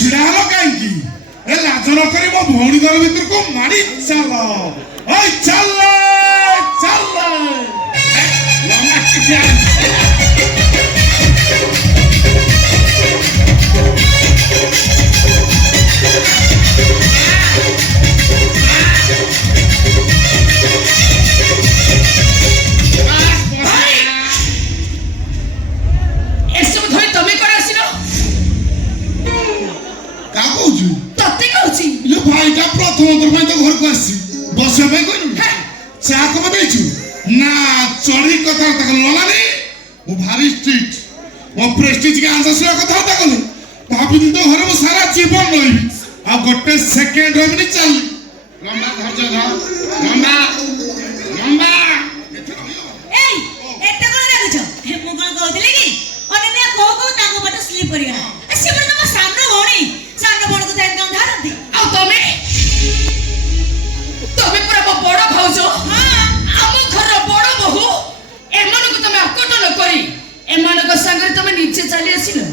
छिड़ा hello काहेकि ए लाज न करी मो भौणी घर भीतर को मारी चल ओय चल चल लम्बा किया गोटे सेकेंड चल लंबा धैर्य धर लंबा लंबा एई एटा कोन लागछ हे मु कोन कहउतले कि अनन्या को ताको बट स्लिप करि गला से बड हम सामने भौणी सामने बड को जाई कोन धारती आ तमे पूरा बड़ भाउजो हां हम घर बड़ बहु एमन को तमे अकटन करी एमन को संगे तमे नीचे चली आसिलो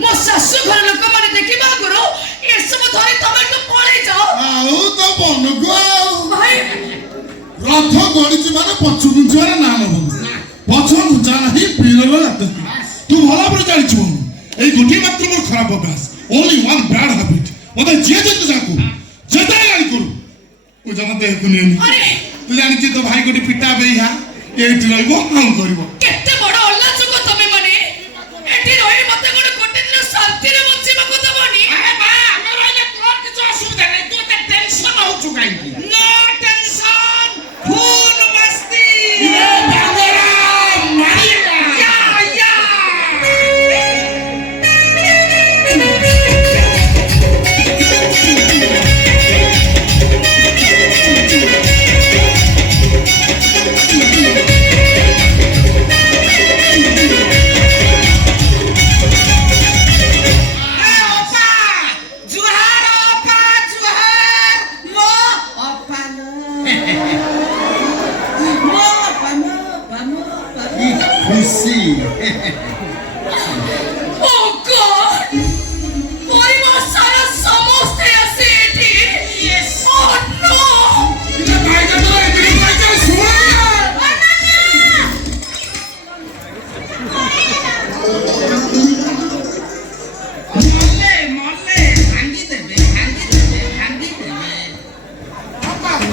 मो सासु घर लोक माने देखिबा गुरु ए सब धरि तमे तो पळे जाओ आउ तो बनगो भाई रथ गडिची माने पछु गुंजार ना नबो पछु गुंजार ही पीरल लागत तू भला पर जानिछु ए गोटी मात्र मोर खराब अभ्यास ओनली वन बैड हैबिट मते जे जे तू जाकू जता गाड़ी करू ओ जमा देह को नहीं अरे तू जानिछि तो भाई गोटी पिटा बेहा एठी रहइबो हम करबो केते बड़ अल्लाह जुगो तमे माने एठी रहि मते गोटे दिन शांति रे बचिबा को दबनी अरे बा हम रहले तोर किछ असुविधा नै तू त टेंशन होछु काई नो टेंशन फूल मस्ती ये बाबरा मारिया या या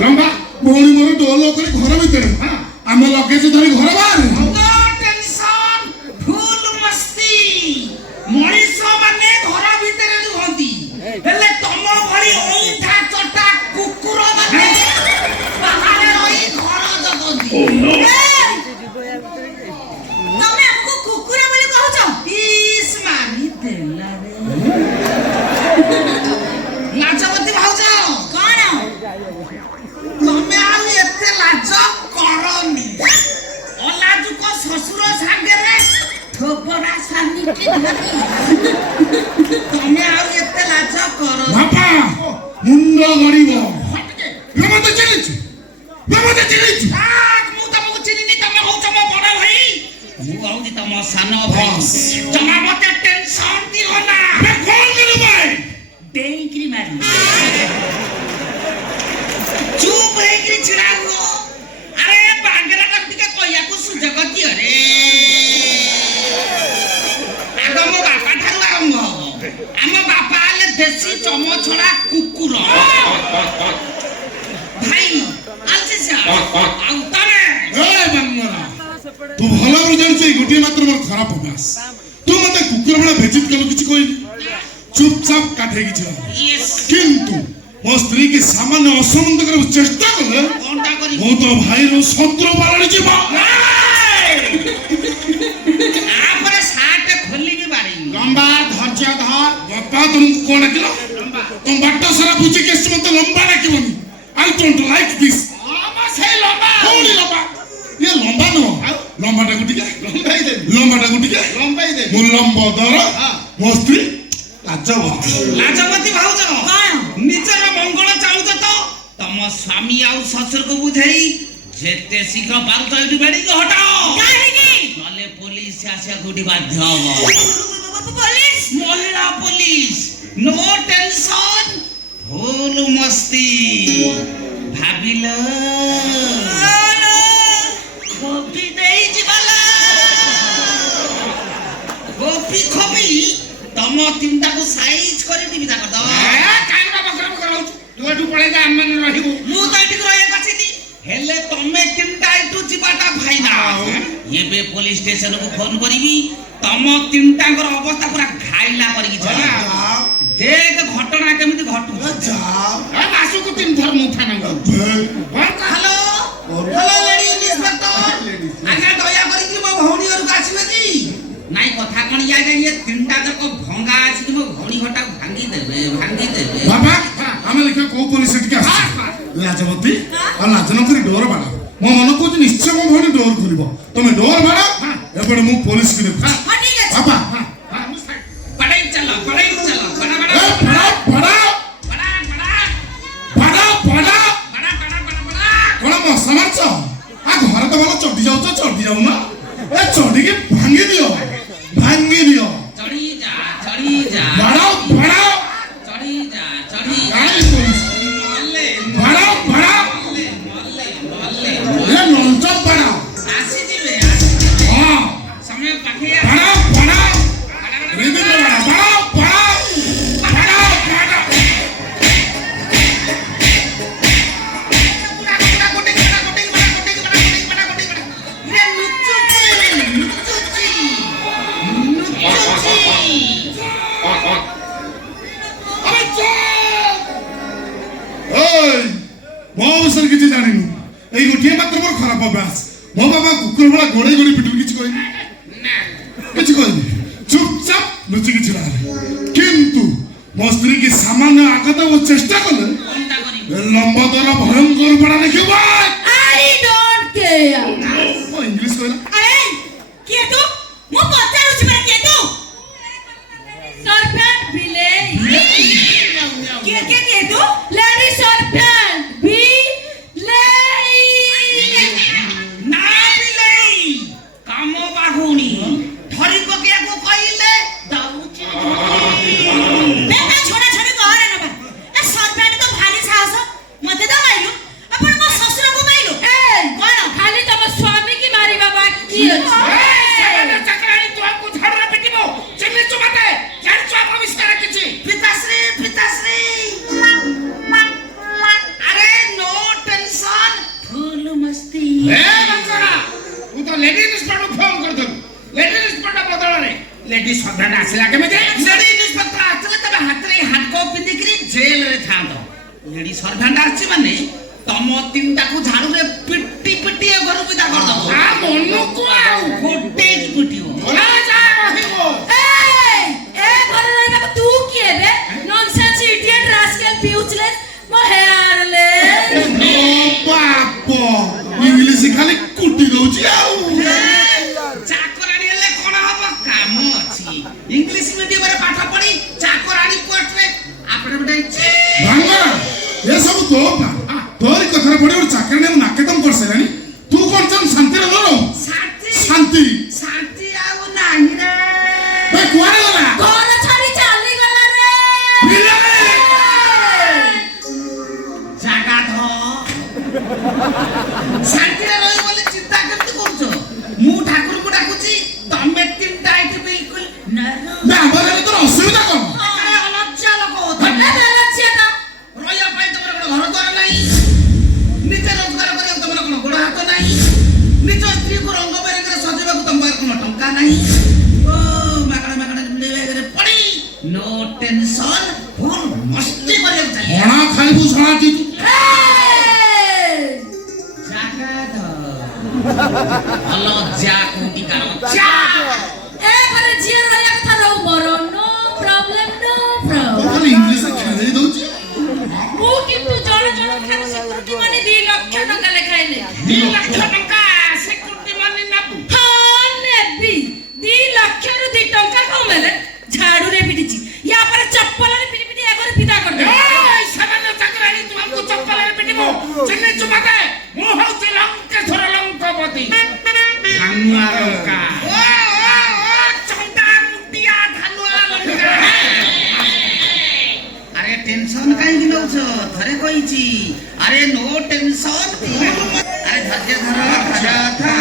लंबा भौणी मोर डोलो करे घर भीतर हम लगेज धरी घर बाहर नो टेंशन फूल मस्ती मଣିଷ ମାନେ ଘର ଭିତରେ ରୁହନ୍ତି ହେଲେ ତମ ଭଳି ଓଇଠା ଚଟା କୁକୁର ମାନେ ବାହାରେ ରହି ଘର ଜଗନ୍ତି तमे हमको कुकुरा बोले कहछ इस मानी देला रे लाजवती भाउज कोन तमे आउ एते लाज करनी अलाजु को ससुर संगे रे ठोपरा सानिटी धरी तमे आउ एते लाज कर बापा मुंडो गड़ीबो मते चिनिछु आग मु तमको चिनिनी तमे होछ मो बड़ भाई मु आउनी तम सानो भाई जमा मते टेंशन दियो ना मैं कौन करू भाई डेंकरी मारी चुप है कि छिड़ा हुआ अरे बांगरा कट्टी के कोया को सुजग दियो रे आगो मो बापा ठारू आरंभ हम बापा आले देसी चमो छड़ा कुकुर भाई आलसे जा आउ तने ए बंगरा तू भला रे जान छै गोटी मात्र मोर खराब अभ्यास तू मते कुकुर बड़ा भेजित कलो किछ कोइनी चुपचाप काटे किछ यस किंतु मो स्त्री के सामान्य असंबंध करे चेष्टा कले कोनटा करी मो तो भाई रो शत्रु बालणी जीवा आपरे साट खोली भी बारी लंबा धैर्य धर बापा तुमको कोन किलो तुम बाटो सारा पूछे केस मत लंबा ना किबनी आई डोंट लाइक दिस हम से लंबा कोनी लंबा ये लंबा नो लंबा टा गुटी के लंबा टा गुटी के मु लंबा दर मो स्त्री लाजवती भाउज निजर मंगल चाहूत तो तम स्वामी आउ ससुर को बुझाई जेते शीघ्र पारुत एठी बेडी को हटाओ काहेकी नले पुलिस आसे गुडी बाध्य हो पुलिस महिला पुलिस নো টেনশন ফুল মস্তি ভাবিল কপি দেই ଯିବାଲା কপি খবি ତମ ତିନିଟାକୁ ସାଇଜ କରି ଦିବି ତା କରିଦବ କାହିଁକି ବକର ବକର ହଉଛୁ ତୁ ଏଠୁ ପଳେଇ ଯା ଆମେ ରହିବୁ ମୁଁ ତ ଏଠିକି ରହିବାକୁ ଆସିନି ହେଲେ ତମେ ତିନିଟା ଏଠୁ ଯିବାଟା ଭାଇନା ଏବେ ପୋଲିସ ଷ୍ଟେସନକୁ ଫୋନ କରିବି ତମ ତିନିଟାଙ୍କର ଅବସ୍ଥା ପୁରା ଘାଇଲା କରିକି ଛାଡ଼ିବି ଦେଖ ଘଟଣା କେମିତି ଘଟୁଛି ମାସକୁ 3 ଥର ମୁଁ ଥାନାକୁ ହ୍ୟାଲୋ ହ୍ୟାଲୋ ଲେଡି ଇନ୍ସପେକ୍ଟର ଆଜ୍ଞା ଦୟା କରିକି ମୋ ଭଉଣୀ ଘରକୁ ଆସିବେ କି ନାଇଁ କଥା କଣ ଇଏ ତିନିଟା ଯାକ ଭଙ୍ଗା ଆସିକି ମୋ ଭଉଣୀ ଘରଟାକୁ ଭାଙ୍ଗି ଦେବେ ବାବା ଆମେ ଦେଖିବା କୋଉ ପୋଲିସ ଟିକେ ଆସୁଛି ଲାଜବତୀ ଆଉ ଲାଜ ନକରି ଡୋର ବାଡ ମୋ ମନ କହୁଛି ନିଶ୍ଚୟ ମୋ ଭଉଣୀ ଡୋର ଖୋଲିବ ତମେ ଡୋର ବାଡ ଏପଟେ ମୁଁ ପୋଲିସକୁ ଦେଖୁଛି ବାବା ପଢାଇ ଚାଲ ବଡା କଣ ମଶା ମାରୁଛ ଆ ଘରେ ତ ଭଲ ଚଢି ଯାଉନ ଏ ଚଢିକି ଭାଙ୍ଗି ଦିଅ ଚଢି ଯା ବାଡ ଚଢି ଯା କାହିଁ ପୋଲିସ ବାଡ ଏ ନଞ୍ଚ ବାଡ ଆସିଯିବେ ହଁ ସମୟ ପାଖେଇ ବାଡ ରେଡି ବାଡ ମୋ ବିଷୟରେ କିଛି ଜାଣିନୁ ଏଇ ଗୋଟିଏ ମାତ୍ର ମୋର ଖରାପ ଅଭ୍ୟାସ ମୋ ବାବା କୁକୁର ଭଳିଆ ଗୋଡେଇ ପିଟିବୁ କିଛି କହିବି ଚୁପଚାପ ଲୁଚିକି ଛିଡ଼ା ହେଲେ କିନ୍ତୁ ମୋ ସ୍ତ୍ରୀ କି ସାମାନ୍ୟ ଆଘାତ ଓ ଚେଷ୍ଟା କଲେ ଲମ୍ବଦର ଭୟଙ୍କର ପଡା ଦେଖିବ I don't care. ଇଂଲିଶ କହିଲା ଆରେ କିଏ ତୁ ମୁଁ ପଚାରୁଛି ମାନେ କିଏ ତୁ ସରପେଣ୍ଟ ବିଲେଇ କିଏ ତୁ ଲେଡି ସରପେଣ୍ଟ ବିଲେଇ ନା ବିଲେଇ କାମ ବାହୁନି ଧରି ପକେଇବାକୁ କହିଲେ ଦଉଚି ବେଟା ଛୋଡ଼ା ଛୋଡ଼ି ଘରେ ନବା ଏ ସରପେଣ୍ଟ ତ ଭାରି ସାହସ ମତେ ତ ମାଇଲୁ ଆପଣ ମୋ ଶ୍ୱଶୁରକୁ ମାଇଲୁ ଏ କଣ ଖାଲି ତମ ସ୍ୱାମୀ କି ମାରିବା ବାକି ଅଛି ଚାକରାଣୀ ତୁମକୁ ଝାଡୁରେ ପିଟିବ ଚିହ୍ନିଛୁ ମତେ ଜାଣିଛୁ ଅପବିଷ୍କାର କିଛି ପିତାଶ୍ରୀ ଆରେ নো টেনশন ফুল মস্তি ଏ ବକରା ତୁ ତ ଲେଡି ଇନ୍ସପେକ୍ଟରକୁ ଫୋନ କରିଦେଲୁ ଲେଡି ଇନ୍ସପେକ୍ଟର ବଦଳରେ ଲେଡି ସର୍ଭେଣ୍ଟ ଆସିଲା କେମିତି ଲେଡି ଇନ୍ସପେକ୍ଟର ଆସିଲେ ତମେ ହାତରେ ହାତ ପିନ୍ଧିକିରି ଜେଲରେ ଥାନ୍ତ ଲେଡି ସର୍ଭେଣ୍ଟ ଆସିଛି ମାନେ ତମ ତିନିଟାକୁ ଝାଡୁରେ ପିଟି ଏ ଘରୁ ବିଦା କରିଦବ ଆ ମନକୁ ଆଉ ଫୁଟେଜ ପିଟିବ ଭଲା ଯା ରହିବ ଏ ଘରେ ରହିବାକୁ ତୁ କିଏ ବେ ନନସେନ୍ସ ଇଡିୟଟ ରାସ୍କେଲ ପିଉଚଲେସ୍ ମୋ ହେୟାରଲେ ବାପ ଇଂଲିଶ ଖାଲି କୁଟି ଦଉଛି ଆଉ ଚାକରାଣୀ ହେଲେ କଣ ହବ କାମ ଅଛି ଇଂଲିଶ ମିଡିୟମରେ ପାଠ ପଢି ଚାକରାଣୀ କୋର୍ଟରେ ଆପଣ ଗୋଟେ ଭାଙ୍ଗରା ଏସବୁ ତୋରି କଥାରେ ପଡି ଗୋଟେ ଚାକିରି ନେଇ ନାକେ ଦମ କରିସାରିଲାଣି ତୁ କଣ ଚାହୁଁ ଶାନ୍ତିରେ ନ ରହୁ ଶାନ୍ତି ଶାନ୍ତି ଆଉ ନାହିଁ ରେ କୁଆଡେ ଗଲା ଘର ଛାଡି ଚାଲିଗଲା ରେ ଜାଗା ଧ ଶାନ୍ତିରେ ରହି ବୋଲି ଚିନ୍ତା କେମିତି କରୁଛ ମୁଁ ଠାକୁରଙ୍କୁ ଡାକୁଛି ତମେ ତିନିଟା ଏଠି ବିଲକୁଲ ଆମର ତୋର ଅସୁବିଧା କଣ ଅଲଜ୍ୟା ଲୋକ ଘଟଣା ବେଲଛିଆ ନା ରହିବା ପାଇଁ ତମର କଣ ଘର ଦ୍ୱାର ନାହିଁ ନିଜେ ରୋଜଗାର କରିବାକୁ ତମର କଣ ଗୋଡ଼ ହାତ ନାହିଁ ନିଜ ସ୍ତ୍ରୀକୁ ରଙ୍ଗ ବେରଙ୍ଗରେ ସଜେଇବାକୁ ତମ ପାଖରେ କଣ ଟଙ୍କା ନାହିଁ ଓ ମାଗଣା ବେଗରେ ପଡି नो टेंशन ଫୁଲ ମସ୍ତି କରିବାକୁ ଚାହିଁ ହଣା ଖାଇବୁ ଶଣାଟି ଅଲଜ୍ୟା କୋଟିକାର ଏ ଘରେ ଝିଅ ରହିବା କଥା ରହୁ ମୋର नो प्रॉब्लम ଖାଲି ଇଂଲିଶ ଖେଳେଇ ଦଉଛି ମୁଁ କିନ୍ତୁ ଜଣ ଠାରୁ ସିକ୍ୟୁରିଟି ମାନେ 2 ଲକ୍ଷ ଟଙ୍କା ଲେଖାଇଲେ 2 ଲକ୍ଷ ଟଙ୍କା ସିକ୍ୟୁରିଟି ମାନି ନେବୁ ହଁ ନେବି 2 ଲକ୍ଷରୁ 2 ଟଙ୍କା କମେଲେ ଝାଡୁରେ ପିଟିଛି ୟା ପରେ ଚପ୍ପଲରେ ପିଟି ଏ ଘରେ ବିଦା କରିଦେ ଏଇ ସାମାନ୍ୟ ଚାକରାଣୀ ତୁମକୁ ଚପ୍ପଲରେ ପିଟିବ ଚିହ୍ନିଛୁ ମତେ ମୁଁ ହଉଛି ଲଙ୍କେଶ୍ୱର ଲଙ୍କପତି ଧାନୁଆ ଲଙ୍କା ଚନ୍ଦା ମୁଣ୍ଡିଆ ଧାନୁଆ ଲଙ୍କା টেনশন কাହିଁକି ନଉଛ ଥରେ କହିଛି ଆରେ ନୋ ଟେନସନ ଆରେ ଧୈର୍ଯ୍ୟ ଧର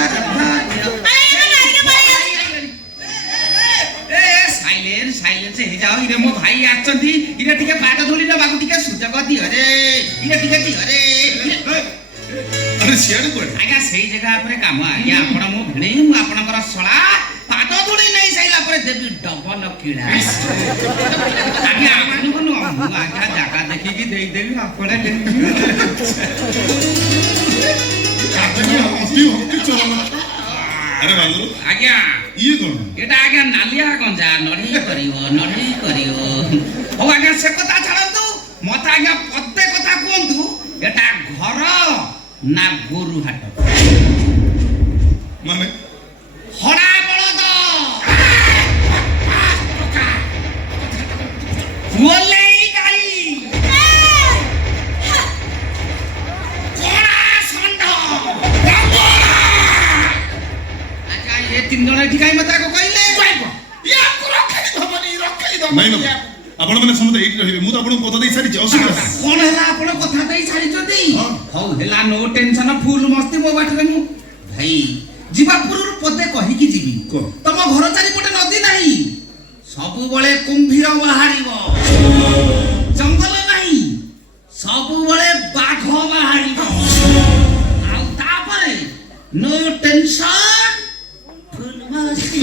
ସାଇଲେନ୍ସ ହେଇଯାଅ ଇରେ ମୋ ଭାଇ ଆସିଛନ୍ତି ଇରେ ଟିକେ ପାଦ ଧୂଳି ନେବାକୁ ଟିକେ ସୁଯୋଗ ଦିଅ ରେ ଇରେ ଟିକେ ଦିଅ ରେ ଆରେ ସିଆଡେ କୁଆଡେ ଆଜ୍ଞା ସେଇ ଜାଗା ଉପରେ କାମ ଆଜ୍ଞା ଆପଣ ମୋ ଭିଣେଇ ମୁଁ ଆପଣଙ୍କର ଶଳା ପାଦ ଧୂଳି ନେଇ ସାଇଲା ପରେ ଦେବି ଡବଲ କିଳା ଆଜ୍ଞା ଆପଣଙ୍କୁ ନୁହଁ ମୁଁ ଆଜ୍ଞା ଜାଗା ଦେଖିକି ଦେଇଦେବି ଆପଣ ଆରେ ବାବୁ ଆଜ୍ଞା ଇଏ କଣ এটা আগে নালিয়া গঞ্জা নড়েই করিব হো আগে সে কথা ছাড়ন্তু মতে আগে প্রত্যেক কথা কুহন্তু এটা ঘর না গরু হাট মানে হড়া বলদ ওলেই গাই কোড়া ষণ্ড আচ্ছা এ তিন জন ঠিকাই মতে আগে কইলে ନାଇଁ ନା ଆପଣ ମାନେ ସମସ୍ତେ ଏଇଠି ରହିବେ ମୁଁ ତ ଆପଣଙ୍କୁ ପଦ ଦେଇ ସାରିଛି ଅସୁବିଧା କଣ ହେଲା ଆପଣ କଥା ଦେଇ ଛାଡ଼ିଛନ୍ତି ହଁ। ହଉ ହେଲା ନୋ ଟେନସନ ଫୁଲ ମସ୍ତି ମୋ ବାଟରେ ମୁଁ ଭାଇ ଯିବା ପୂର୍ବରୁ ପଦେ କହିକି ଯିବି କହ। ତମ ଘର ଚାରିପଟେ ନଦୀ ନାହିଁ ସବୁବେଳେ କୁମ୍ଭୀର ବାହାରିବ ଜଙ୍ଗଲ ନାହିଁ ସବୁବେଳେ ବାଘ ବାହାରିବ ଆଉ ତାପରେ ନୋ ଟେନସନ ଫୁଲ ମସ୍ତି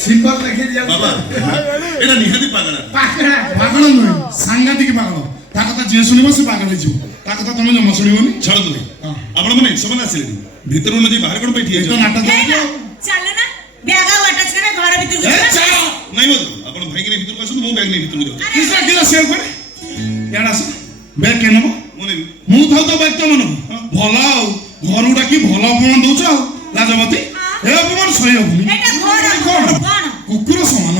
ସିମ୍ବଲ ଦେଖି ଦିଅ ବାବା ଏଟା ନିହାତି ପାଗଳ ପାଖରେ ପାଗଳ ନୁହେଁ ସାଂଘାତିକ ପାଗଳ ତା କଥା ଯିଏ ଶୁଣିବ ସେ ପାଗଳ ହେଇଯିବ ତା କଥା ତମେ ଜମା ଶୁଣିବନି ଛାଡ଼ନ୍ତୁ ଭାଇ ଆପଣ ମାନେ ସେମାନେ ଆସିଲେନି ଭିତରୁ ନ ଯାଇ ବାହାରେ କଣ ପାଇଁ ଠିଆ ହେଇଛ ନାଟକ ଚାଲ ନା ବ୍ୟାଗ ଆଉ ଆଟାଚ করে ଘର ଭିତରକୁ ଯିବା ନାଇଁ ବୋଧେ ଆପଣ ଭାଇକି ନେଇ ଭିତରକୁ ଆସନ୍ତୁ ମୁଁ ବ୍ୟାଗ ନେଇ ଭିତରକୁ ଯାଉଛି କିସ କିସ ସେଭ୍ করে ইয়ার আস ব্যাগ কে নেব ମୁଁ ନେବି ମୁଁ ଥାଉ ତ ବ୍ୟାଗ ତମ ନେବ ଭଲ ଆଉ ଘରୁ ଡାକି ଭଲ ଅପମାନ ଦଉଛ ଆଉ ଲାଜବତୀ ଏ ଅପମାନ ସହି ହବନି এটা ঘর କଣ কোন କୁକୁର ସମାନ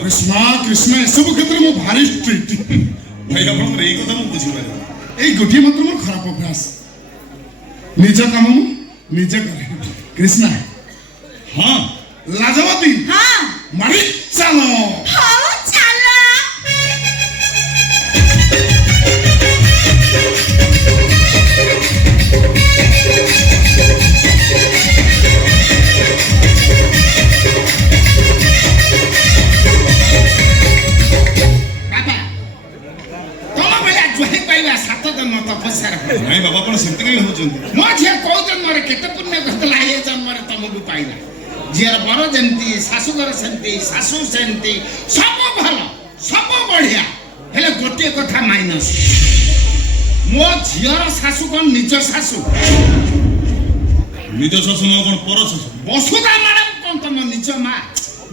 କୃଷ୍ଣ କୃଷ୍ଣ ଏସବୁ କ୍ଷେତ୍ରରେ ମୁଁ ଭାରି ଷ୍ଟ୍ରିକ୍ଟ ଭାଇ ଆପଣଙ୍କର ଏଇ କଥା ମୁଁ ବୁଝିପାରେ ଏଇ ଗୋଟିଏ ମାତ୍ର ମୋର ଖରାପ ଅଭ୍ୟାସ ନିଜ କାମ ମୁଁ ନିଜେ କରେ କୃଷ୍ଣ ହଁ ଲାଜବତୀ হ্যাঁ ମାରି ଚାଲ ହଉ ଚାଲ ବାବା ତମ ଭଳିଆ ଜ୍ୱାଇଁ ପାଇବା ସାତ ଜନ୍ମ ତପସ୍ୟାର ଫଳ। ନାଇଁ ବାବା ଆପଣ ସେମିତି କାହିଁ ଭାବୁଛନ୍ତି ମୋ ଝିଅ କୋଉ ଜନ୍ମରେ କେତେ ପୁଣ୍ୟ କରିଥିଲା ଏ ଜନ୍ମରେ ତମକୁ ପାଇଲା ଝିଅର ବର ଯେମିତି ଶାଶୁଘର ସେମିତି ଶାଶୁ ସେମିତି ସବୁ ଭଲ ସବୁ ବଢିଆ ହେଲେ ଗୋଟିଏ କଥା ମାଇନସ୍ ମୋ ଝିଅର ଶାଶୁ କଣ ନିଜ ଶାଶୁ ନିଜ ଶାଶୁ ନୁହଁ କଣ ପର ଶାଶୁ ବସୁଧା ମ୍ୟାଡାମ କଣ ତମ ନିଜ ମା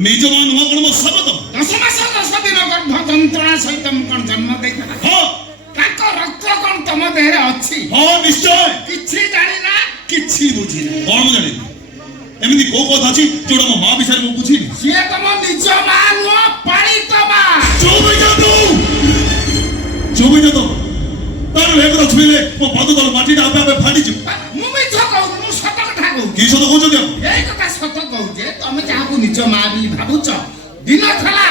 ନିଜ ମା ନୁହଁ କଣ ମୋ ଶପଥ 10 ମାସ 10 ଦିନ ଗର୍ଭ ଯନ୍ତ୍ରଣା ସହିତ ମୁଁ କଣ ଜନ୍ମ ଦେଇଥିଲା ହଁ ତାଙ୍କ ରକ୍ତ କଣ ତମ ଦେହରେ ଅଛି ହଁ ନିଶ୍ଚୟ କିଛି ଜାଣିନା କିଛି ବୁଝିନି କଣ ମୁଁ ଜାଣିନି ଏମିତି କୋଉ କଥା ଅଛି ଯୋଉଟା ମୋ ମା ବିଷୟରେ ମୁଁ ବୁଝିନି ସିଏ ତମ ନିଜ ମା ନୁହଁ ପାଳିତ ମା ଚୁପ ହେଇଯା ତ ତାର ଏକ କଥା ଛୁଇଁଲେ ମୋ ପାଦ ତଳ ମାଟିଟା ଆପେ ଆପେ ଫାଟିଯିବ ମୁଁ ମିଛ କହୁଛି ମୁଁ ସତ କଥା କହୁଛି କି ସତ କହୁଛନ୍ତି ଆପଣ ଏଇ କଥା ସତ କହୁଛେ ତମେ ଯାହାକୁ ନିଜ ମା ବୋଲି ଭାବୁଛ ଦିନ ଥିଲା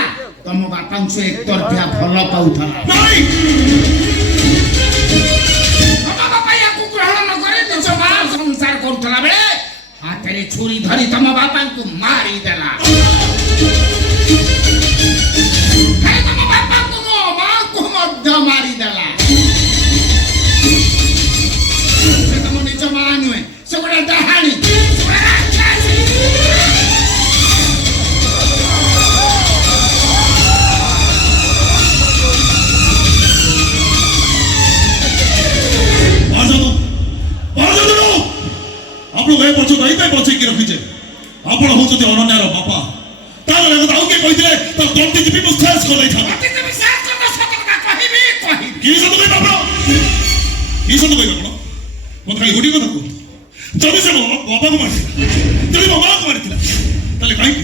ତମ ବାପାଙ୍କୁ ଏକତରଫିଆ ଭଲ ପାଉଥିଲା ନାଇଁ ତମ ବାପା ୟାକୁ ଗ୍ରହଣ ନ କରି ନିଜ ମା ସଂସାର କରୁଥିଲା ବେଳେ ହାତରେ ଛୁରୀ ଧରି ତମ ବାପାଙ୍କୁ ମାରିଦେଲା ଖାଲି ତମ ବାପାଙ୍କୁ ନୁହଁ ମାଙ୍କୁ ମଧ୍ୟ ମାରିଦେଲା ସେ ତମ ନିଜ ମା ନୁହେଁ ସେ ଗୋଟେ ଡାହାଣୀ ସେ ଗୋଟେ ରାକ୍ଷାସୀ। ଆପଣ ଏ ପଛ ଏଇପାଇଁ ବଞ୍ଚେଇକି ରଖିଛେ ଆପଣ ହଉଛନ୍ତି ଅନନ୍ୟାର ବାପା ତାର କଥା ଆଉ କିଏ କହିଥିଲେ ତାର ତଣ୍ଟି ଚିପି ମୁଁ ଶେଷ କରିଦେଇଥାନ୍ତି ଅତୀତ ବିଶ୍ୱାସ କର ସତ କଥା କହିବି କି ସତ କହିବେ ଆପଣ କି ସତ କହିବେ ଆପଣ ମତେ ଖାଲି ଗୋଟିଏ କଥା କୁହନ୍ତୁ ଯଦି ସେ ମୋ ବାପାକୁ ମାରିଥିଲା ଯଦି ମୋ ମାଆକୁ ମାରିଥିଲା ତାହେଲେ କାହିଁକି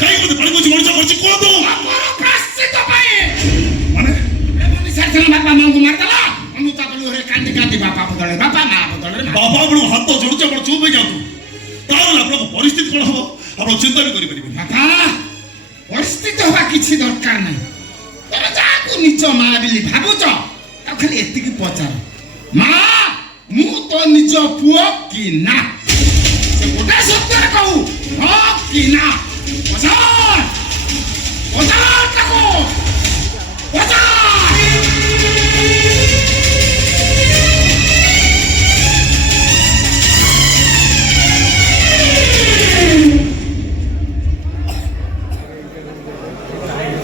କାହିଁକି ମତେ ପାଣି କହୁଛି ମଣିଷ କରିଛି କୁହନ୍ତୁ ଆମର ପ୍ରାଶ୍ଚିତ ପାଇଁ ମାନେ ଏମିତି ସାରିଥିଲା ବାପା ମାଙ୍କୁ ମାରିଦେଲା ଅନୁତାପ ଲୁହରେ କାନ୍ଦି କାନ୍ଦି ବାପା ବଦଳରେ ବାପା ମା ବଦଳରେ ମା। ବାପା ଆପଣଙ୍କୁ ହାତ ଯୋଡୁଛି ଆପଣ ଚୁପ୍ ହେଇଯାନ୍ତୁ ତାହେଲେ ଆପଣଙ୍କ ପରିସ୍ଥିତି କଣ ହବ ଆପଣ ଚିନ୍ତା ବି କରିପାରିବେନି ବାପା ମସ୍ତି ତ ହବା କିଛି ଦରକାର ନାହିଁ। ତମେ ଯାହାକୁ ନିଜ ମା ବୋଲି ଭାବୁଛ ତାକୁ ଖାଲି ଏତିକି ପଚାର, ମା ମୁଁ ତ ନିଜ ପୁଅ କି ନା? ସେ ଗୋଟେ ଶବ୍ଦରେ କହୁ ହଁ କି ନା। ପଚାର ପଚାର ତାକୁ ପଚାର।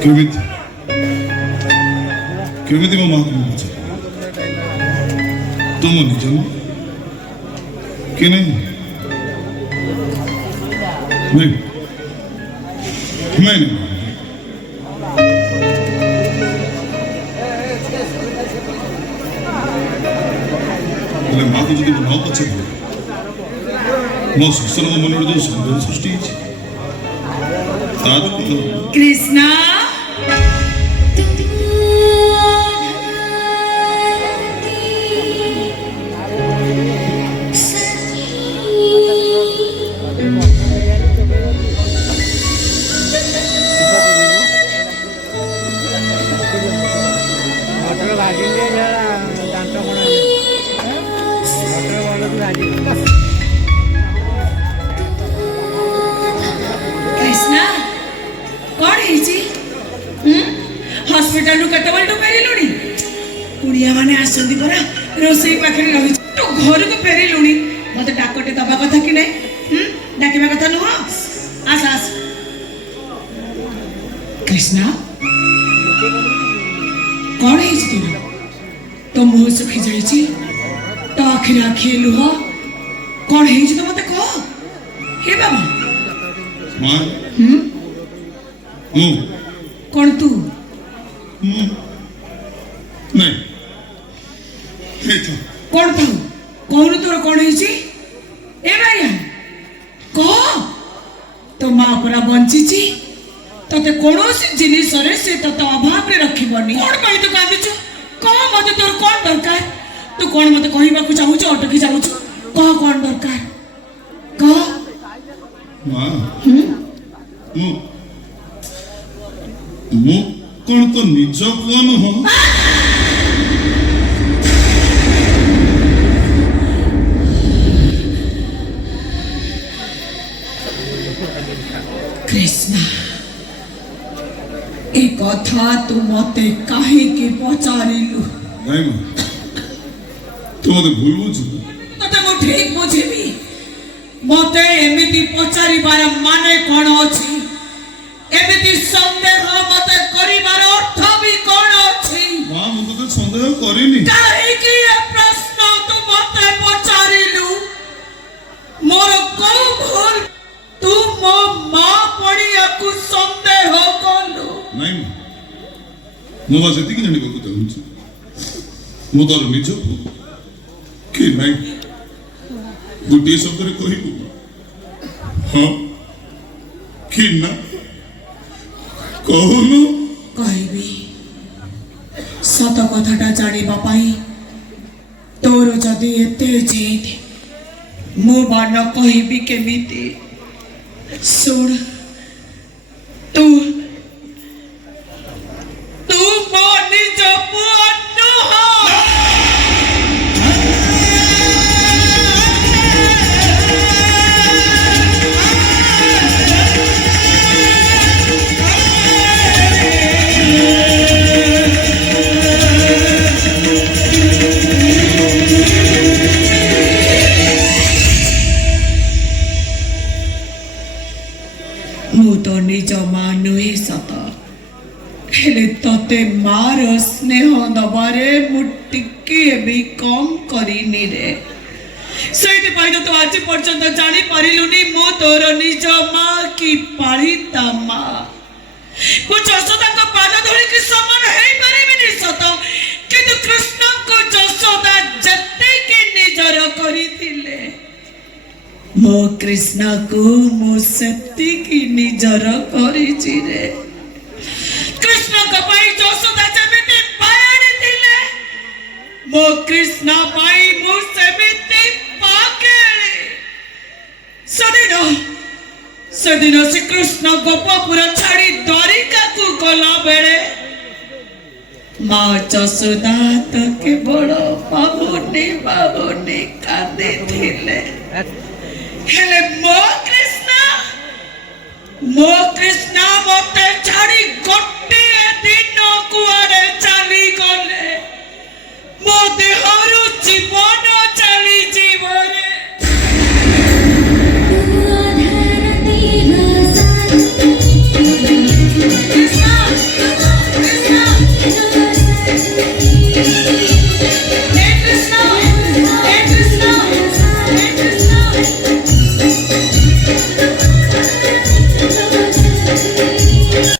କେମିତି କେମିତି ମୋ ମାଆକୁ ମୁଁ ବୁଝେ? ତୁମ ନିଜ ମା କି ନାହିଁ? नहीं ହେଲେ ମାଆକୁ ଯଦି ନ ପଚାରିବ ମୋ ଶ୍ୱଶୁରଙ୍କ ମନରେ ଯୋଉ ସନ୍ଦେହ ସୃଷ୍ଟି ହେଇଛି ତା कृष्णा कृष्णा कौन है जी? हॉस्पिटल नु कतबल फेरिलुणी कुड़िया माने आसंदी परा रोसई पाखरे रही तो घर को फेरिलुणी मते डाकटे दबा कथा कि नै? डाकिबा कथा नुह। आस आस कृष्णा कौन है जी? तो मुंह सुखी जाइछि तो आखिर आखिए लुह कौन है जी? तो मते कह हे बाबा मां कौन तू? नहीं हे तो कौन था? कौन तोर कौन है जी? ए भाई कह तो मां परा बंचिची तते कोनोसी जिनिस रे से तते अभाव रे रखिबनी। कोन पई तो कांदिछु? कह मते तोर कोन दरकार? तू कोन मते कहिबा को चाहू छ अटकी जाऊ छ? कह कोन दरकार? कह मां ମୁଁ କଣ ତ ନିଜ ପୁଅ ନୁହଁ? कृष्णा ए कथा तू मते काहे के पचारिलु? ନାଇଁ ମା ତୁ ମତେ ଭୁଲ ବୁଝୁ। तते मो ठीक बुझिबी मते एमिति पचारिबार माने कोन अछि? एमिति संदेह मते करिबार अर्थ भी कोन अछि? ମା ମୁଁ ତତେ ସନ୍ଦେହ କରିନି। काहे कि ए प्रश्न तू मते पचारिलु? मोर को भूल तू मो मां पड़िया को संदेह कलु? ନାଇଁ ମା ମୁଁ ବାସ୍ ଏତିକି ଜାଣିବାକୁ ଚାହୁଁଛି ମୁଁ ତୋର ନିଜ ପୁଅ କି ନାଇଁ? ଗୋଟିଏ ଶବ୍ଦରେ କହିବୁ ହଁ କି ନା କହୁନୁ? कहबी सत कथाटा जानिबा पाई तोर जदि एते जिद मु बान कहबी केमिति? सुन तू तू मो निज पुआ नुह। मु तो निज मां नुहे सत हेले तते मार स्नेह दबारे मु टिके भी कम करिनी रे। सेति पाई तो आज पर्यंत जानी परिलुनी मु तोर निज मां की पालिता मां। मु जसोदा को पाद धरि के समान हेई परिबिनी सत किंतु कृष्ण को जसोदा जत्ते के निजर करिथिले मो कृष्ण को मो सत्य की निजर करिछि रे। कृष्ण को पाई जसोदा जमिति पायण थिले मो कृष्ण पाई मो समिति पाकेले। सदिनो ସେଦିନ ଶ୍ରୀକୃଷ୍ଣ ଗୋପପୁର ଛାଡି ଦ୍ୱାରିକାକୁ ଗଲା ବେଳେ ମା ଯଶୋଦା ତ କେବଳ ବାବୁନି ବାବୁନି କାନ୍ଦିଥିଲେ। ହେଲେ ମୋ କୃଷ୍ଣ ମତେ ଛାଡି ଗୋଟେ